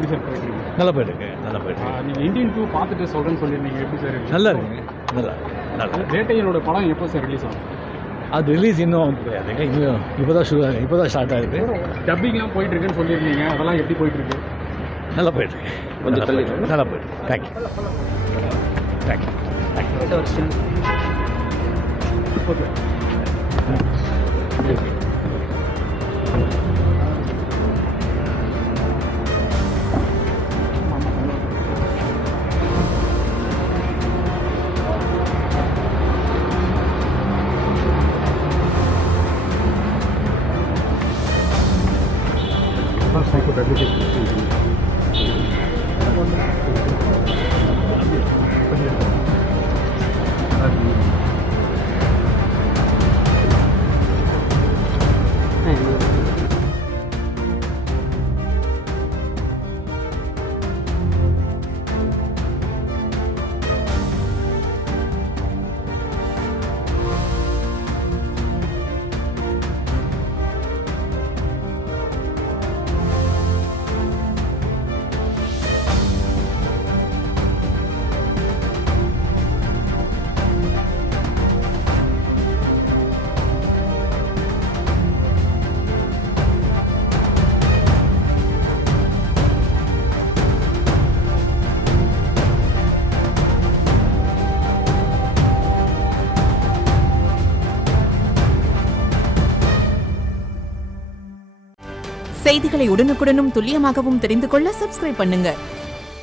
எப்படி சார் போயிட்டு இருக்கு? நல்லா போயிட்டுருக்கு, நல்லா போயிட்டுருக்கு. நீங்கள் இந்தியன் 2 பார்த்துட்டு சொல்கிறேன்னு சொல்லியிருந்தீங்க, எப்படி சார் இருக்கு? நல்லா இருக்குங்க, நல்லா வேட்டையனோட படம் எப்போ சார் ரிலீஸ் ஆகும்? அது ரிலீஸ் இன்னும் கிடையாதுங்க, இன்னும் இப்போ தான் ஸ்டார்ட் ஆகுது. டப்பிங்லாம் போயிட்டு இருக்குன்னு சொல்லியிருந்தீங்க, அதெல்லாம் எப்படி போயிட்டு இருக்கு? நல்லா போயிட்டுருக்கு, நல்லா போயிட்டுருக்கு. தேங்க்யூ. செய்திகளை உடனுக்குடனும் துல்லியமாகவும் தெரிந்து கொள்ள சப்ஸ்கிரைப் பண்ணுங்க.